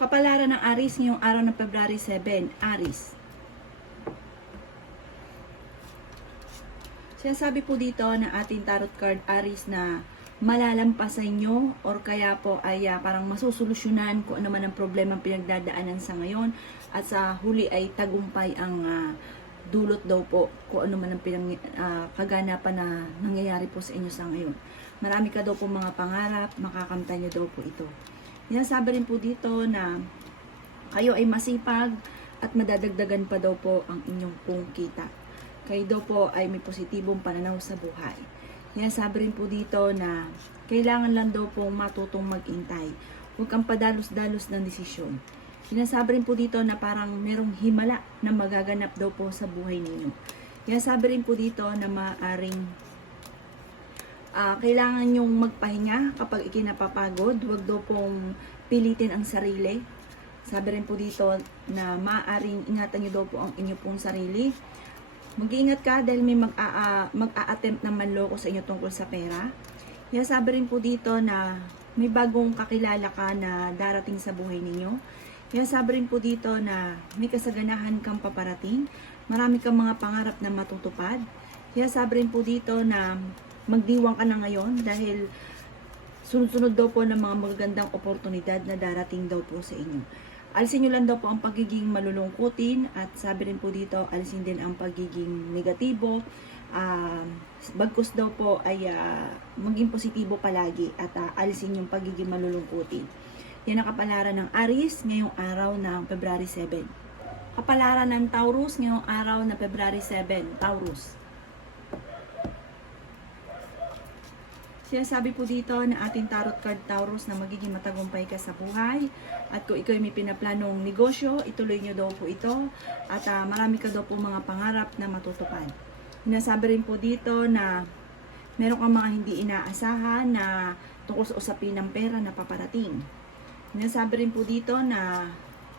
Kapalaran ng Aries ngayong araw ng February 7, Aries. Sinasabi po dito na ating tarot card Aries na malalampasan nyo or kaya po ay parang masusolusyonan kung ano man ang problema pinagdadaanan sa ngayon at sa huli ay tagumpay ang dulot daw po kung ano man ang kaganapan na nangyayari po sa inyo sa ngayon. Marami ka daw po mga pangarap, makakamtan nyo daw po ito. Sinasabi rin po dito na kayo ay masipag at madadagdagan pa daw po ang inyong pong kita. Kayo daw po ay may positibong pananaw sa buhay. Sinasabi rin po dito na kailangan lang daw po matutong mag-intay. Huwag kang padalos-dalos ng desisyon. Sinasabi rin po dito na parang merong himala na magaganap daw po sa buhay ninyo. Sinasabi rin po dito na maaaring kailangan nyong magpahinga kapag ikinapapagod. Huwag daw pong pilitin ang sarili. Sabi rin po dito na maaaring ingatan nyo daw po ang inyo pong sarili. Mag-iingat ka dahil may mag-a-attempt na manloko sa inyo tungkol sa pera. Sabi rin po dito na may bagong kakilala ka na darating sa buhay ninyo. Sabi rin po dito na may kasaganahan kang paparating. Marami kang mga pangarap na matutupad. Sabi rin po dito na magdiwang ka na ngayon dahil sunod-sunod daw po ng mga magagandang oportunidad na darating daw po sa inyo. Alisin nyo lang daw po ang pagiging malulungkutin at sabi rin po dito, alisin din ang pagiging negatibo. Bagkus daw po ay maging positibo palagi at alisin yung pagiging malulungkutin. Yan ang kapalaran ng Aries ngayong araw ng February 7. Kapalaran ng Taurus ngayong araw ng February 7, Taurus. Sinasabi po dito na ating tarot card Taurus na magiging matagumpay ka sa buhay at kung ikaw may pinaplanong negosyo, ituloy nyo daw po ito at marami ka daw po mga pangarap na matutupad. Sinasabi rin po dito na meron kang mga hindi inaasahan na tungkol sa usapin ng pera na paparating. Sinasabi rin po dito na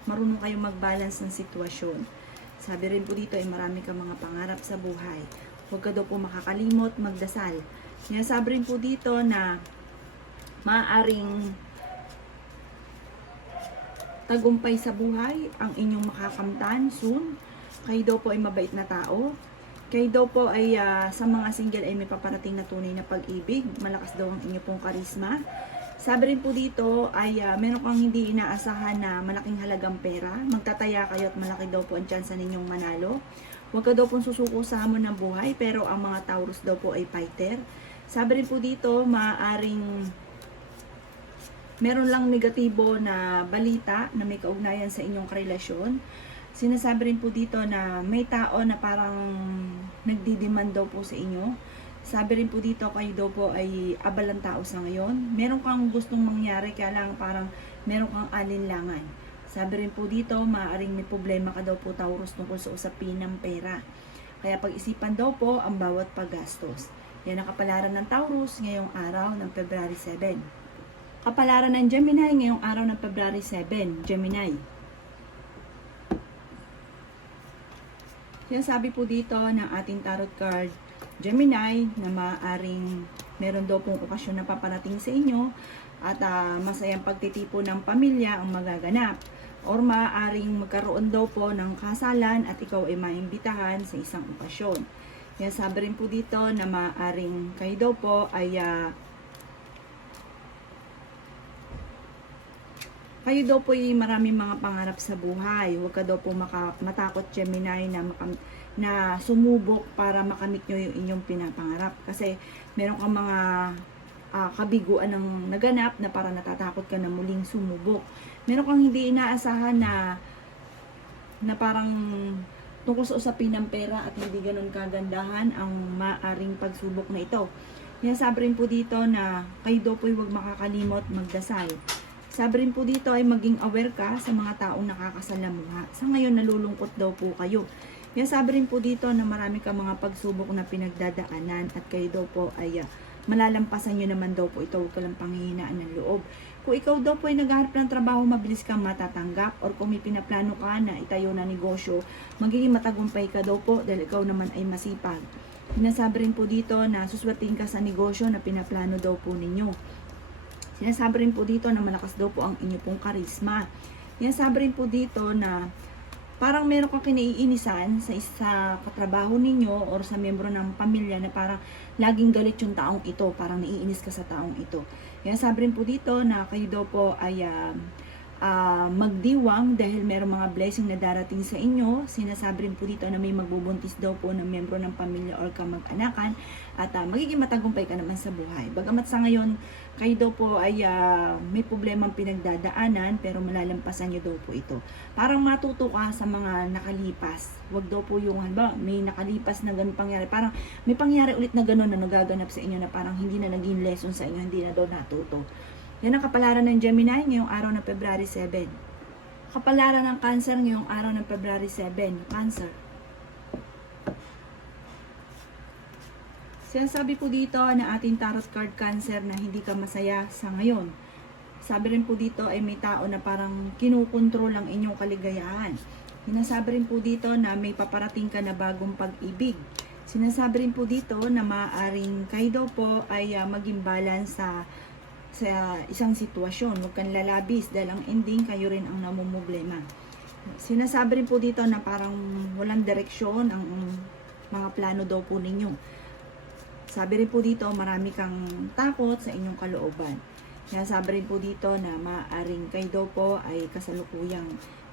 marunong kayong mag-balance ng sitwasyon. Sabi rin po dito ay marami kang mga pangarap sa buhay. Huwag ka daw po makakalimot magdasal. Sinasabi rin po dito na maaaring tagumpay sa buhay ang inyong makakamtan soon. Kayo daw po ay mabait na tao. Kayo daw po ay sa mga single ay may paparating na tunay na pag-ibig. Malakas daw ang inyong pong karisma. Sabi rin po dito ay meron kang hindi inaasahan na malaking halagang pera. Magtataya kayo at malaki daw po ang tsansa ninyong manalo. Huwag ka daw pong susuko sa hamon ng buhay pero ang mga Taurus daw po ay fighter. Sabi rin po dito, maaaring meron lang negatibo na balita na may kaugnayan sa inyong relasyon. Sinasabi rin po dito na may tao na parang nagdidemand daw po sa inyo. Sabi rin po dito, kayo daw po ay abalang tao sa ngayon. Meron kang gustong mangyari, kaya lang parang meron kang alinlangan. Sabi rin po dito, maaaring may problema ka daw po Taurus tungkol sa usapin ng pera. Kaya pag-isipan daw po ang bawat paggastos. Yan ang kapalaran ng Taurus ngayong araw ng February 7. Kapalaran ng Gemini ngayong araw ng February 7, Gemini. Sinasabi po dito ng ating tarot card, Gemini, na maaaring meron daw pong okasyon na paparating sa inyo at masayang pagtitipo ng pamilya ang magaganap. Or maaaring magkaroon daw po ng kasalan at ikaw ay maimbitahan sa isang okasyon. Kaya sabi rin po dito na maaaring kayo daw po ay kayo daw po ay maraming mga pangarap sa buhay. Huwag ka daw po matakot Gemini na sumubok para makamit nyo yung inyong pinapangarap. Kasi meron kang mga kabiguan ng naganap na para natatakot ka na muling sumubok. Meron kang hindi inaasahan na parang tungkol sa usapin ng pera at hindi ganun kagandahan ang maaring pagsubok na ito. Sabi rin po dito na kayo daw po ay huwag makakalimot magdasal. Sabi rin po dito ay maging aware ka sa mga taong nakakasalamuha. Sa ngayon nalulungkot daw po kayo. Sabi rin po dito na marami kang mga pagsubok na pinagdadaanan at kayo daw po ay malalampasan nyo naman daw po ito. Huwag ka lang panghihinaan ng loob. Kung ikaw daw po ay naghahanap ng trabaho, mabilis kang matatanggap. Or kung may pinaplano ka na itayo na negosyo, magiging matagumpay ka daw po dahil ikaw naman ay masipag. Sinasabi rin po dito na suswertihin ka sa negosyo na pinaplano daw po ninyo. Sinasabi rin po dito na malakas daw po ang inyo pong karisma. Yan, sabi rin po dito na parang meron kang kinaiinisan sa isa katrabaho ninyo or sa miyembro ng pamilya na parang laging galit yung taong ito, parang naiinis ka sa taong ito. Yan, sabi rin po dito na kayo daw po ay magdiwang dahil merong mga blessing na darating sa inyo. Sinasabi rin po dito na may magbubuntis daw po ng miyembro ng pamilya or kamag-anakan at magiging matagumpay ka naman sa buhay. Bagamat sa ngayon, kayo daw po ay may problemang pinagdadaanan pero malalampasan nyo daw po ito. Parang matuto ka sa mga nakalipas. Wag daw po yung may nakalipas na ganun pangyari. Parang may pangyari ulit na ganun na nagaganap sa inyo na parang hindi na naging lesson sa inyo, hindi na daw natuto. Yan ang kapalaran ng Gemini ngayong araw ng February 7. Kapalaran ng Cancer ngayong araw ng February 7. Cancer. Sinasabi po dito na ating tarot card Cancer na hindi ka masaya sa ngayon. Sabi rin po dito ay may tao na parang kinukontrol ang inyong kaligayahan. Sinasabi rin po dito na may paparating ka na bagong pag-ibig. Sinasabi rin po dito na maaaring kayo daw po ay maging balance sa isang sitwasyon. Huwag kang lalabis dahil ang ending kayo rin ang namumblema. Sinasabi rin po dito na parang walang direksyon ang mga plano daw po ninyo. Sabi rin po dito marami kang takot sa inyong kalooban. Sinasabi rin po dito na maaaring kayo daw po ay kasalukuyang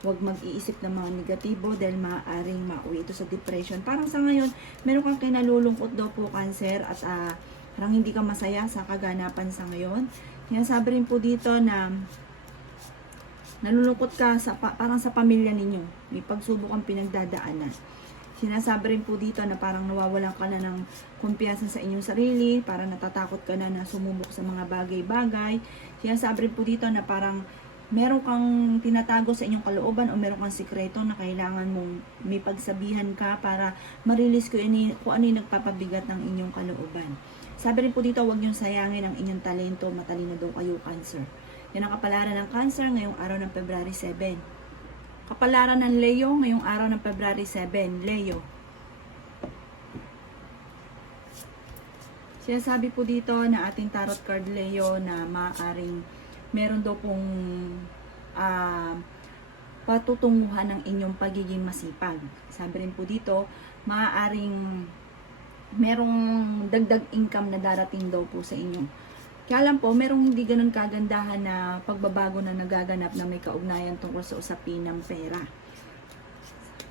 huwag mag-iisip ng mga negatibo dahil maaaring mauwi ito sa depression. Parang sa ngayon, meron kang kinalulungkot daw po Cancer at parang hindi ka masaya sa kaganapan sa ngayon. Yan, sabi rin po dito na nalulungkot ka parang sa pamilya ninyo. May pagsubok ang pinagdadaanan. Sinasabi rin po dito na parang nawawalan ka na ng kumpiyansa sa inyong sarili, parang natatakot ka na sumubok sa mga bagay-bagay. Sinasabi rin po dito na parang meron kang tinatago sa inyong kalooban o meron kang sikreto na kailangan mong may pagsabihan ka para ma-release kung ano yung nagpapabigat ng inyong kalooban. Sabi rin po dito, huwag niyong sayangin ang inyong talento, matalino daw kayo Cancer. Yan ang kapalaran ng Cancer ngayong araw ng February 7. Kapalaran ng Leo ngayong araw ng February 7. Leo. Sinasabi po dito na ating tarot card Leo na maaaring meron daw pong patutunguhan ng inyong pagiging masipag. Sabi rin po dito, maaaring merong dagdag income na darating daw po sa inyo. Kaya lang po, merong hindi ganun kagandahan na pagbabago na nagaganap na may kaugnayan tungkol sa usapin ng pera.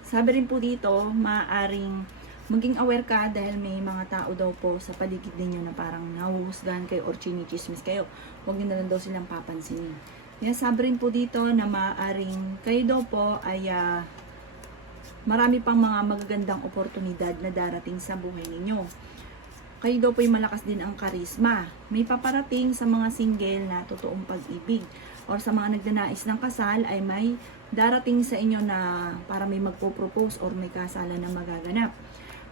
Sabi rin po dito, maaaring maging aware ka dahil may mga tao daw po sa paligid ninyo na parang nahuhusgahan kayo or chinichismis kayo. Huwag nyo na lang daw silang papansinin. Kaya sabi rin po dito na maaaring kayo daw po ay marami pang mga magagandang oportunidad na darating sa buhay ninyo. Kayo daw po ay malakas din ang karisma. May paparating sa mga single na totoong pag-ibig or sa mga nagnanais ng kasal ay may darating sa inyo na para may magpo-propose or may kasalan na magaganap.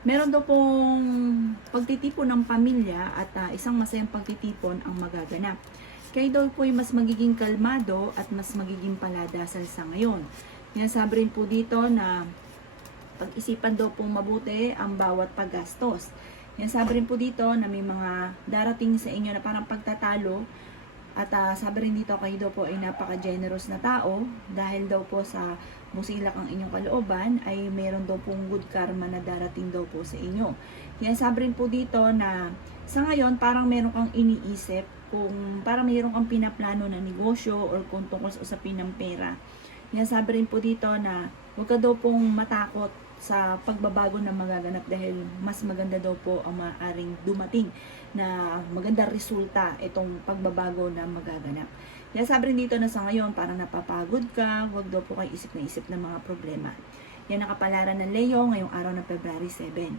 Meron daw pong pagtitipon ng pamilya at isang masayang pagtitipon ang magaganap. Kayo daw po ay mas magiging kalmado at mas magiging paladasal sa ngayon. Yan, sabi rin po dito na pag-isipan daw pong mabuti ang bawat paggastos. Yan, sabi rin po dito na may mga darating sa inyo na parang pagtatalo. At sabi rin dito kayo daw po ay napaka-generous na tao dahil daw po sa musilak ang inyong kalooban ay mayroon daw pong good karma na darating daw po sa inyo. Yan, sabi rin po dito na sa ngayon parang meron kang iniisip kung parang mayroon kang pinaplano na negosyo or kung tungkol sa usapin ng pera. Yan, sabi rin po dito na huwag ka daw pong matakot sa pagbabago na magaganap dahil mas maganda daw po ang maaaring dumating na magandang resulta itong pagbabago na magaganap. Kaya sabi rin dito na sa ngayon parang napapagod ka, huwag daw po kayo isip na isip ng mga problema. Yan ang kapalaran ng Leo ngayong araw ng February 7.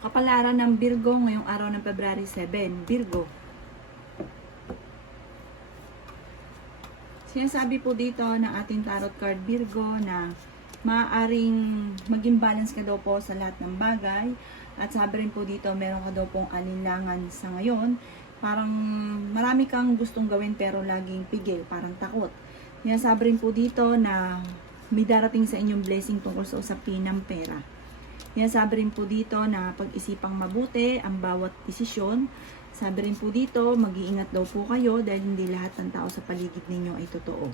Kapalaran ng Virgo ngayong araw ng February 7. Virgo. Sinasabi po dito ng ating tarot card Virgo na maaaring maging balance ka daw po sa lahat ng bagay. At sabi rin po dito, meron ka daw pong alinlangan sa ngayon. Parang marami kang gustong gawin pero laging pigil, parang takot. Yan, sabi rin po dito na may darating sa inyong blessing tungkol sa usapin ng pera. Yan, sabi rin po dito na pag-isipang mabuti ang bawat desisyon. Sabi rin po dito, mag-iingat daw po kayo dahil hindi lahat ng tao sa paligid ninyo ay totoo.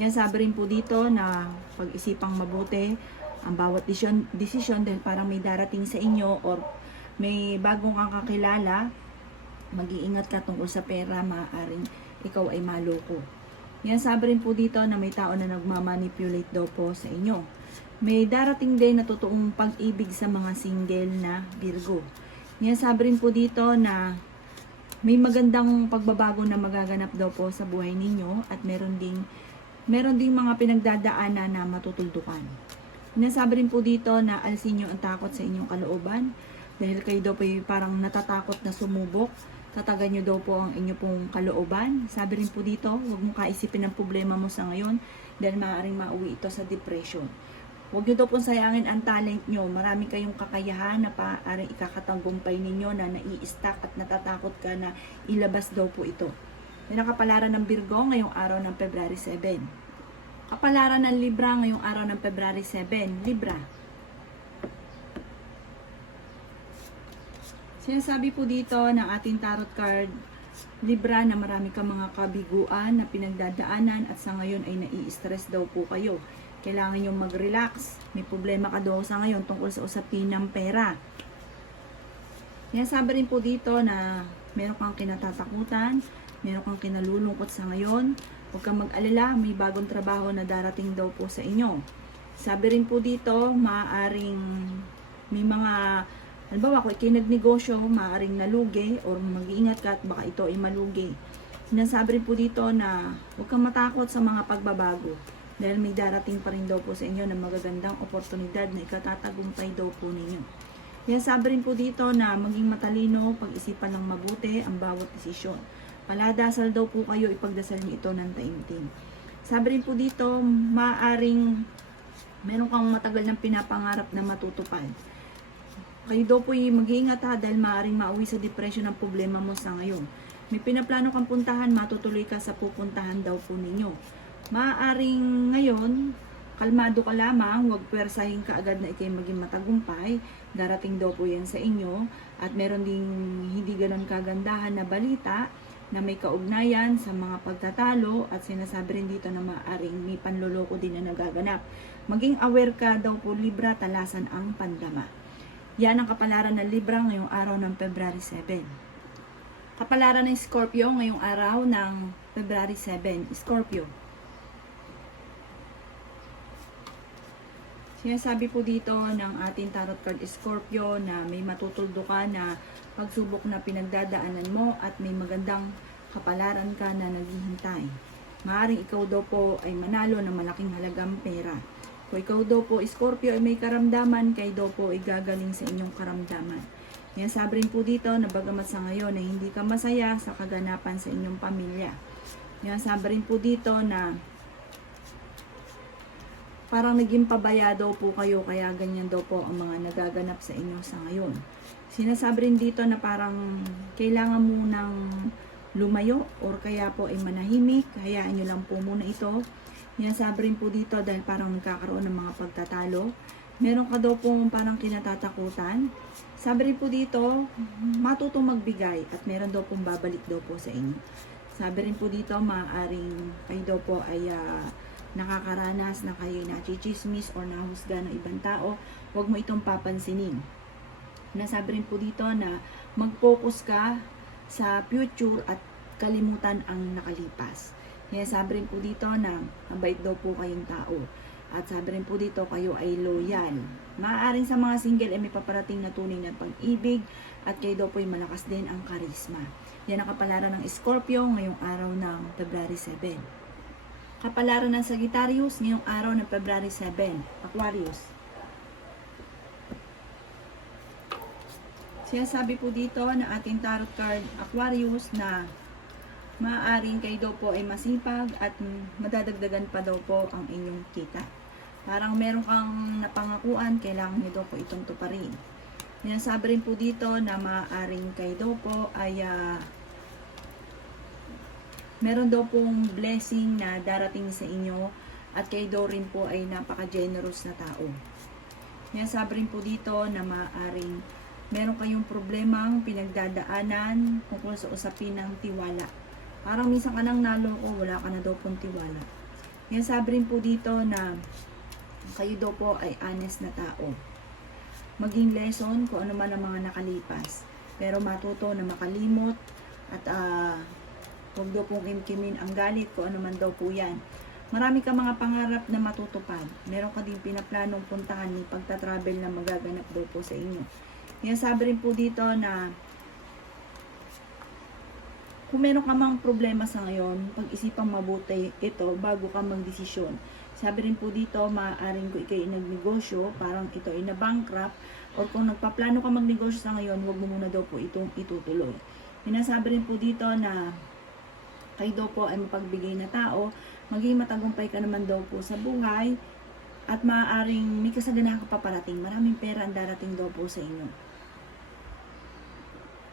Yan, sabi rin po dito na pag-isipang mabuti ang bawat desisyon dahil parang may darating sa inyo or may bagong kang kakilala, mag-iingat ka tungkol sa pera, maaaring ikaw ay maloko. Yan, sabi rin po dito na may tao na nagmamanipulate daw po sa inyo. May darating din na totoong pag-ibig sa mga single na Virgo. Yan, sabi rin po dito na may magandang pagbabago na magaganap daw po sa buhay ninyo at meron ding mga pinagdadaanan na matutuldukan. Nasabi rin po dito na alisin nyo ang takot sa inyong kalooban dahil kayo daw po parang natatakot na sumubok. Tatagan nyo daw po ang inyo pong kalooban. Sabi rin po dito, huwag mo kaisipin ang problema mo sa ngayon dahil maaaring mauwi ito sa depression. Huwag nyo daw pong sayangin ang talent nyo. Marami kayong kakayahan na paaaring ikakatagumpay ninyo na nai-stack at natatakot ka na ilabas daw po ito. May nakapalaran ng Virgo ngayong araw ng February 7. Kapalaran ng Libra ngayong araw ng February 7. Libra. Sinasabi po dito ng ating tarot card, Libra, na marami kang mga kabiguan na pinagdadaanan at sa ngayon ay nai-stress daw po kayo. Kailangan nyo mag-relax. May problema ka daw sa ngayon tungkol sa usapin ng pera. Sinasabi rin po dito na meron kang kinatatakutan, meron kang kinalulungkot sa ngayon. Huwag kang mag-alala, may bagong trabaho na darating daw po sa inyo. Sabi rin po dito, maaaring may mga, halimbawa kung ikinagnegosyo, maaaring nalugi o mag-iingat ka at baka ito ay malugi. Sinasabi rin po dito na huwag kang matakot sa mga pagbabago dahil may darating pa rin daw po sa inyo na magagandang oportunidad na ikatatagumpay daw po ninyo. Kaya sabi rin po dito na maging matalino, pag-isipan ng mabuti ang bawat desisyon. Paladasal daw po kayo, ipagdasal niyo ito ng taimtim. Sabi rin po dito, maaring meron kang matagal ng pinapangarap na matutupad. Kayo daw po mag-iingat ha dahil maaring mauwi sa depression ang problema mo sa ngayon. May pinaplano kang puntahan, matutuloy ka sa pupuntahan daw po ninyo. Maaring ngayon, kalmado ka lamang, huwag pwersahin ka agad na ikay maging matagumpay. Darating daw po yan sa inyo. At meron ding hindi ganon kagandahan na balita na may kaugnayan sa mga pagtatalo at sinasabi rin dito na maaaring may panloloko din na nagaganap. Maging aware ka daw po, Libra, talasan ang pandama. Yan ang kapalaran ng Libra ngayong araw ng February 7. Kapalaran ng Scorpio ngayong araw ng February 7. Scorpio. Sinasabi po dito ng ating tarot card Scorpio na may matutuldukan na pagsubok na pinagdadaanan mo at may magandang kapalaran ka na naghihintay. Maaaring ikaw daw po ay manalo ng malaking halagang pera. Kung ikaw daw po Scorpio ay may karamdaman, kayo daw po ay gagaling sa inyong karamdaman. Yan, sabi rin po dito na bagamat sa ngayon ay hindi ka masaya sa kaganapan sa inyong pamilya. Yan, sabi rin po dito na parang naging pabaya daw po kayo kaya ganyan daw po ang mga nagaganap sa inyo sa ngayon. Sinasabi rin dito na parang kailangan munang lumayo or kaya po ay manahimik, hayaan nyo lang po muna ito. Sinasabi rin po dito dahil parang nagkakaroon ng mga pagtatalo. Meron ka daw po parang kinatatakutan. Sabi rin po dito, matutong magbigay at meron daw pong babalik daw po sa inyo. Sabi rin po dito, maaaring kayo daw po ay nakakaranas na kayo nachichismis or nahusga ng ibang tao. Huwag mo itong papansinin. Nasabi rin po dito na mag-focus ka sa future at kalimutan ang nakalipas. Kaya sabi rin po dito na mabait daw po kayong tao. At sabi rin po dito kayo ay loyal. Maaaring sa mga single ay may paparating na tunay na pag-ibig at kayo daw po ay malakas din ang karisma. Yan ang kapalaran ng Scorpio ngayong araw ng February 7. Kapalaran ng Sagittarius ngayong araw ng February 7. Aquarius. Sinasabi po dito na ating tarot card Aquarius na maaaring kayo daw po ay masipag at madadagdagan pa daw po ang inyong kita. Parang meron kang napangakuan, kailangan nyo daw po itong tuparin. Sinasabi rin po dito na maaaring kayo daw po ay meron daw pong blessing na darating sa inyo at kayo daw rin po ay napaka-generous na tao. Sinasabi rin po dito na maaaring meron kayong problemang pinagdadaanan tungkol sa usapin ng tiwala. Parang minsan ka nang naloko, wala ka na daw pong tiwala. Yan, sabi rin po dito na kayo daw po ay honest na tao. Maging lesson kung ano man ang mga nakalipas. Pero matuto na makalimot at huwag daw pong kimkimin ang galit kung ano man daw po yan. Marami ka mga pangarap na matutupad. Meron ka din pinaplanong puntahan ni pagta-travel na magaganap daw po sa inyo. Yan, sabi rin po dito na kung meron ka mang problema sa ngayon, pag-isipang mabuti ito bago ka magdesisyon. Sabi rin po dito, maaaring kung ikay nagnegosyo, parang ito ay na-bankrupt, o kung nagpaplano ka magnegosyo sa ngayon, huwag mo muna daw po itong itutuloy. Pinasabi rin po dito na kayo daw po ay mapagbigay na tao, maging matagumpay ka naman daw po sa buhay, at maaaring may kasaganahan ka paparating. Maraming pera ang darating daw po sa inyo.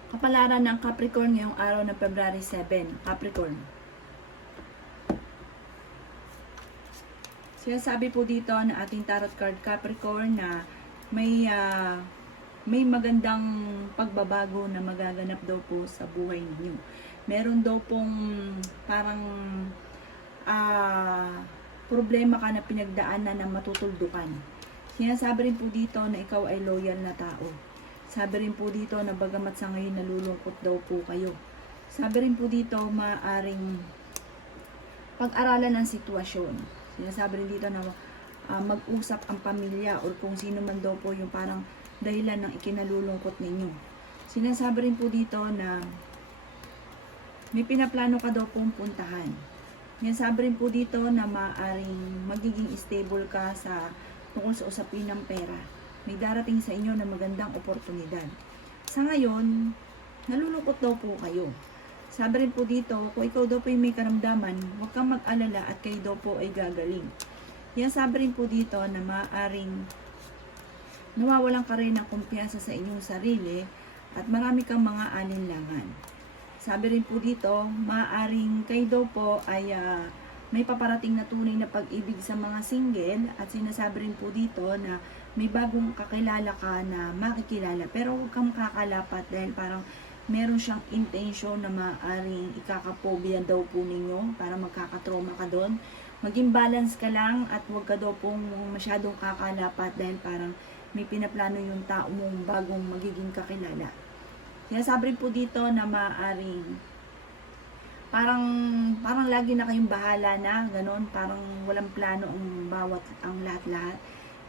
Kapalaran ng Capricorn ngayong araw ng February 7. Capricorn. Sinasabi po dito na ating tarot card Capricorn na may magandang pagbabago na magaganap daw po sa buhay ninyo. Meron daw pong parang problema ka na pinagdaanan na matutuldukan. Sinasabi rin po dito na ikaw ay loyal na tao. Sabi rin po dito na bagamat sa ngayon nalulungkot daw po kayo. Sabi rin po dito maaring pag-aralan ang sitwasyon. Sinasabi rin dito na mag-usap ang pamilya o kung sino man daw po yung parang dahilan ng ikinalulungkot ninyo. Sinasabi rin po dito na may pinaplano ka daw pong puntahan. Sinasabi rin po dito na maaring magiging stable ka sa tungkol sa usapin ng pera. May darating sa inyo na magandang oportunidad. Sa ngayon, nalulungkot daw po kayo. Sabi rin po dito, kung ikaw daw po ay may karamdaman, huwag kang mag-alala at kayo daw po ay gagaling. Yan, sabi rin po dito na maaaring nawawalan ka rin ng kumpiyansa sa inyong sarili at marami kang mga alinlangan. Sabi rin po dito, maaaring kayo daw po ay may paparating na tunay na pag-ibig sa mga single at sinasabi rin po dito na may bagong kakilala ka na makikilala pero huwag kang makakalapat dahil parang meron siyang intention na maaaring ikakapobia daw po ninyo para magkakatrauma ka doon. Maging balance ka lang at huwag ka daw pong masyadong kakalapat dahil parang may pinaplano yung tao mong bagong magiging kakilala. Sinasabi rin po dito na maaaring parang lagi na kayong bahala na, ganon, parang walang plano ang lahat-lahat.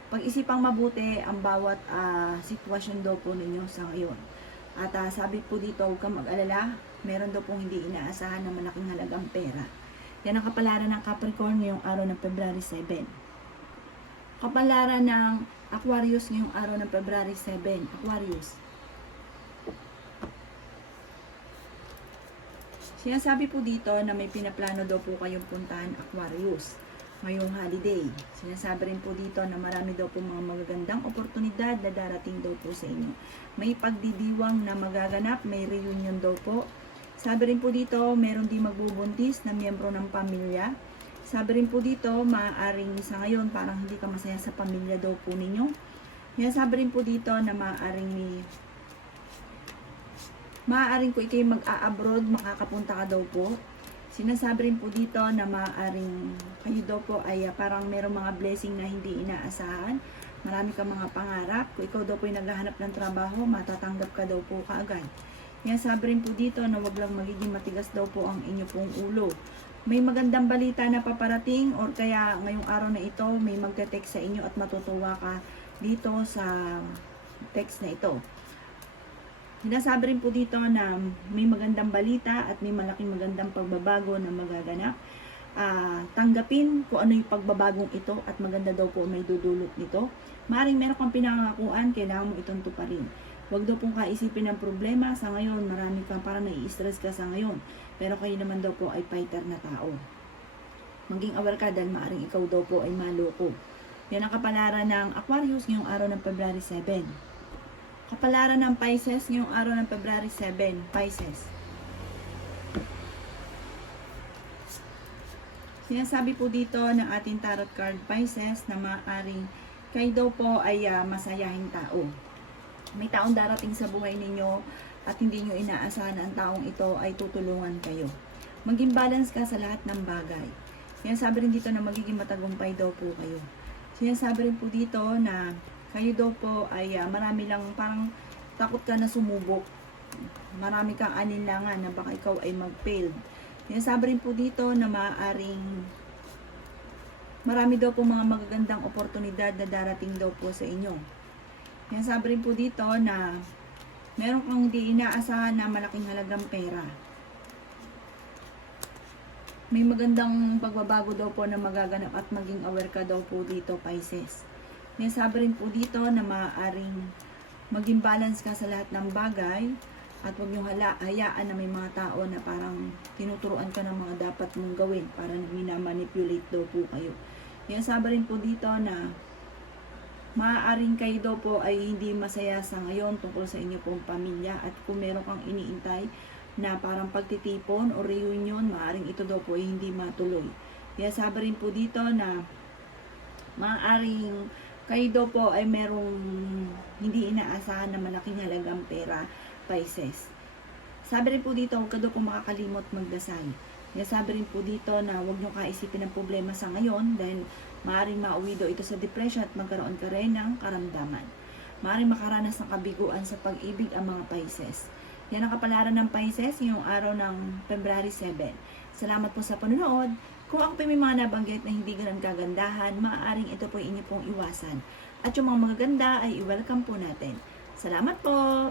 Pag-isipang mabuti ang bawat sitwasyon daw po ninyo sa ngayon. At sabi po dito, huwag kang mag-alala, meron daw pong hindi inaasahan na malaking halagang pera. Yan ang kapalaran ng Capricorn ngayong araw ng February 7. Kapalaran ng Aquarius ngayong araw ng February 7. Aquarius. Sinasabi po dito na may pinaplano daw po kayong puntahan Aquarius ngayong holiday. Sinasabi rin po dito na marami daw po mga magagandang oportunidad na darating daw po sa inyo. May pagdidiwang na magaganap, may reunion daw po. Sabi rin po dito, meron din magbubuntis na miyembro ng pamilya. Sabi rin po dito, maaaring sa ngayon parang hindi ka masaya sa pamilya daw po ninyo. Sabi rin po dito na maaaring kung ikay mag-a-abroad, makakapunta ka daw po. Sinasabi rin po dito na maaaring kayo daw po ay parang merong mga blessing na hindi inaasahan. Marami kang mga pangarap. Kung ikaw daw po ay naghahanap ng trabaho, matatanggap ka daw po kaagad. Sabi rin po dito na wag lang magiging matigas daw po ang inyo pong ulo. May magandang balita na paparating or kaya ngayong araw na ito may magte-text sa inyo at matutuwa ka dito sa text na ito. Sinasabi rin po dito na may magandang balita at may malaking magandang pagbabago na magaganap. Tanggapin kung ano yung pagbabagong ito at maganda daw po may dudulot nito. Maaaring meron kang pinangakuan, kailangan mo itong tuparin. Huwag daw pong kaisipin ng problema. Sa ngayon, marami kang parang nai-stress ka sa ngayon. Pero kayo naman daw po ay fighter na tao. Maging aware ka dahil maaaring ikaw daw po ay maloko. Yan ang kapalaran ng Aquarius ngayong araw ng February 7. Kapalaran ng Pisces ngayong araw ng February 7. Pisces. Sinasabi po dito ng ating tarot card Pisces na maaaring kayo daw po ay masayahing tao. May taong darating sa buhay ninyo at hindi nyo inaasahan na ang taong ito ay tutulungan kayo. Maging balance ka sa lahat ng bagay. Sinasabi rin dito na magiging matagumpay daw po kayo. Sinasabi rin po dito na kayo daw po ay marami lang parang takot ka na sumubok. Marami kang alinlangan na baka ikaw ay mag-fail. Sinasabi rin po dito na marami daw po mga magagandang oportunidad na darating daw po sa inyo. Sinasabi rin po dito na meron kang hindi inaasahan na malaking halagang pera. May magandang pagbabago daw po na magaganap at maging aware ka daw po dito, Pisces. Sinasabi rin po dito na maaaring maging balance ka sa lahat ng bagay at huwag niyong hayaan na may mga tao na parang tinuturuan ka ng mga dapat mong gawin, parang minamanipulate daw po kayo. Sinasabi rin po dito na maaaring kayo daw po ay hindi masaya sa ngayon tungkol sa inyo pong pamilya at kung meron kang iniintay na parang pagtitipon o reunion, maaaring ito daw po ay hindi matuloy. Kaya sabi rin po dito na maaaring kayo daw po ay merong hindi inaasahan na malaking halagang pera, Pisces. Sabi rin po dito, huwag ka daw po makakalimot magdasal. Kaya sabi rin po dito na huwag nyo kaisipin ng problema sa ngayon dahil maaaring mauwi daw ito sa depression at magkaroon ka rin ng karamdaman. Maaaring makaranas ng kabiguan sa pag-ibig ang mga Pisces. Yan ang kapalaran ng Pisces ngayong araw ng February 7. Salamat po sa panonood. Kung ako po may mga nabanggit na hindi ganun kagandahan, maaaring ito po inyo pong iwasan. At yung mga magaganda ay i-welcome po natin. Salamat po!